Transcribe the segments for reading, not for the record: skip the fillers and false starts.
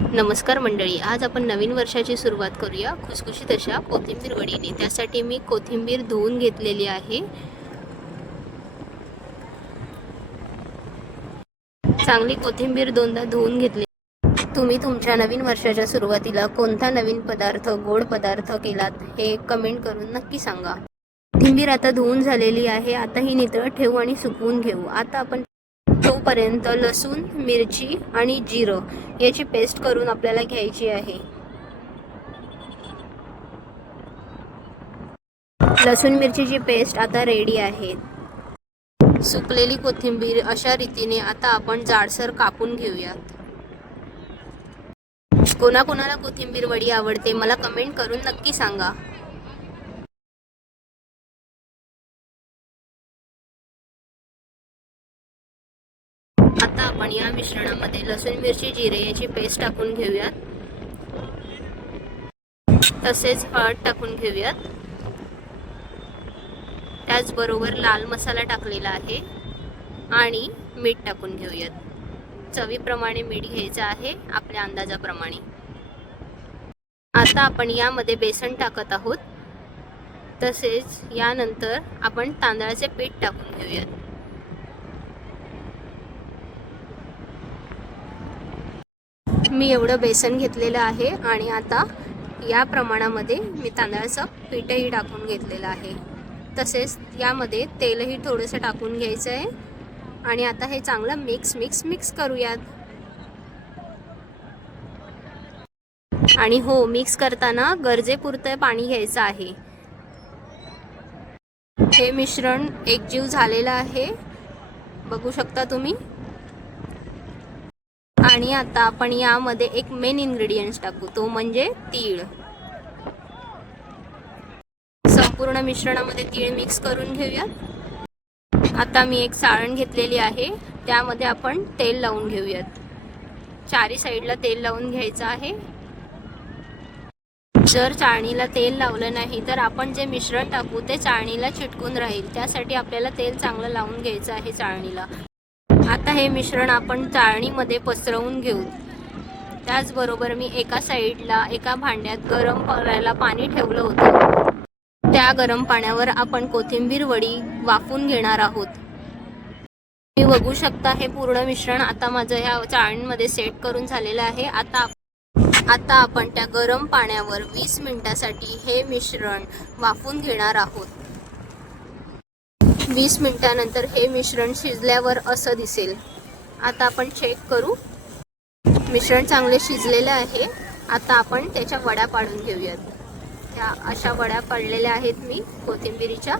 नमस्कार मंडळी, आज आपण नवीन वर्षाची सुरुवात करूया खुसखुशीत अशा कोथिंबीर वडीने। त्यासाठी मी कोथिंबीर धुवून घेतलेली आहे। चांगली कोथिंबीर दोनदा धुवून घेतली। तुम्ही तुमच्या नवीन वर्षाच्या सुरुवातीला कोणता नवीन पदार्थ, गोड पदार्थ केलात हे कमेंट करून नक्की सांगा। कोथिंबीर आता धुवून झालेली आहे। आता ही नितळत ठेवू आणि सुकवून घेऊ। आता आपण तोपर्यंत लसूण, मिरची आणि जिरं याची पेस्ट करून आपल्याला घ्यायची आहे। लसूण मिरचीची पेस्ट आता रेडी आहे। सुकलेली कोथिंबीर अशा रीतीने आता आपण जाडसर कापून घेऊयात। कोणाकोणाला कोथिंबीर वडी आवडते मला कमेंट करून नक्की सांगा। आता आपण या मिश्रणामध्ये लसूण, मिरची, जिरे याची पेस्ट टाकून घेऊयात। तसेच हळद टाकून घेऊयात। त्याचबरोबर लाल मसाला टाकलेला आहे आणि मीठ टाकून घेऊयात। चवीप्रमाणे मीठ घ्यायचं आहे, आपल्या अंदाजाप्रमाणे। आता आपण यामध्ये बेसन टाकत आहोत। तसेच यानंतर आपण तांदळाचे पीठ टाकून घेऊयात। मी एवढं बेसन घेतलेलं आहे आणि आता या प्रमाणामध्ये मी तांदळाचं पीठही टाकून घेतलेलं आहे। तसेच यामध्ये तेलही थोडंसं टाकून घ्यायचं आहे आणि आता हे चांगलं मिक्स करूयात। आणि हो, मिक्स करताना गरजेपुरतं पाणी घ्यायचं आहे। हे मिश्रण एकजीव झालेलं आहे, बघू शकता तुम्ही। आणि आता आपण यामध्ये एक मेन इन्ग्रेडियंट्स टाकू, तो म्हणजे तीळ। संपूर्ण मिश्रणामध्ये तीळ मिक्स करून घेऊयात। आता मी एक चाळण घेतलेली आहे, त्यामध्ये आपण तेल लावून घेऊयात। चारी साईडला तेल लावून घ्यायचं आहे। जर चाळणीला तेल लावलं नाही तर आपण जे मिश्रण टाकू ते चाळणीला चिटकून राहील, त्यासाठी आपल्याला तेल चांगलं लावून घ्यायचं आहे चाळणीला। आता हे मिश्रण आपण चाळणीमध्ये पसरवून घेऊ। त्याचबरोबर मी एका साईडला एका भांड्यात गरम करायला पाणी ठेवलं होतं। त्या गरम पाण्यावर आपण कोथिंबीर वडी वाफून घेणार आहोत। तुम्ही बघू शकता हे पूर्ण मिश्रण आता माझं ह्या चाळणीमध्ये सेट करून झालेलं आहे। आता आपण त्या गरम पाण्यावर 20 मिनिटांसाठी हे मिश्रण वाफून घेणार आहोत। 20 मिनिटांनंतर हे मिश्रण शिजल्यावर असं दिसेल। आता आपण चेक करू। मिश्रण चांगले शिजलेले आहे। आता आपण त्याच्या वड्या पाडून घेऊयात। त्या अशा वड्या पाडलेल्या आहेत मी कोथिंबीरीच्या।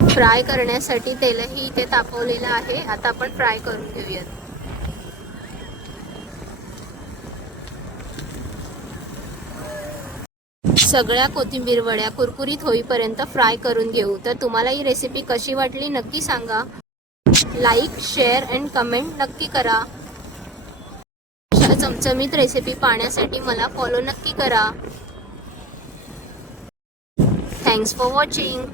फ्राय करण्यासाठी तेलही इथे तापवलेलं आहे। आता आपण फ्राय करून घेऊयात। सगळ्या कोथिंबीर वड्या कुरकुरीत होईपर्यंत फ्राय करून घेऊ। तर तुम्हाला ही रेसिपी कशी वाटली नक्की सांगा। लाईक, शेअर अँड कमेंट नक्की करा। अशा चमचमीत रेसिपी पाहण्यासाठी मला फॉलो नक्की करा। Thanks for watching.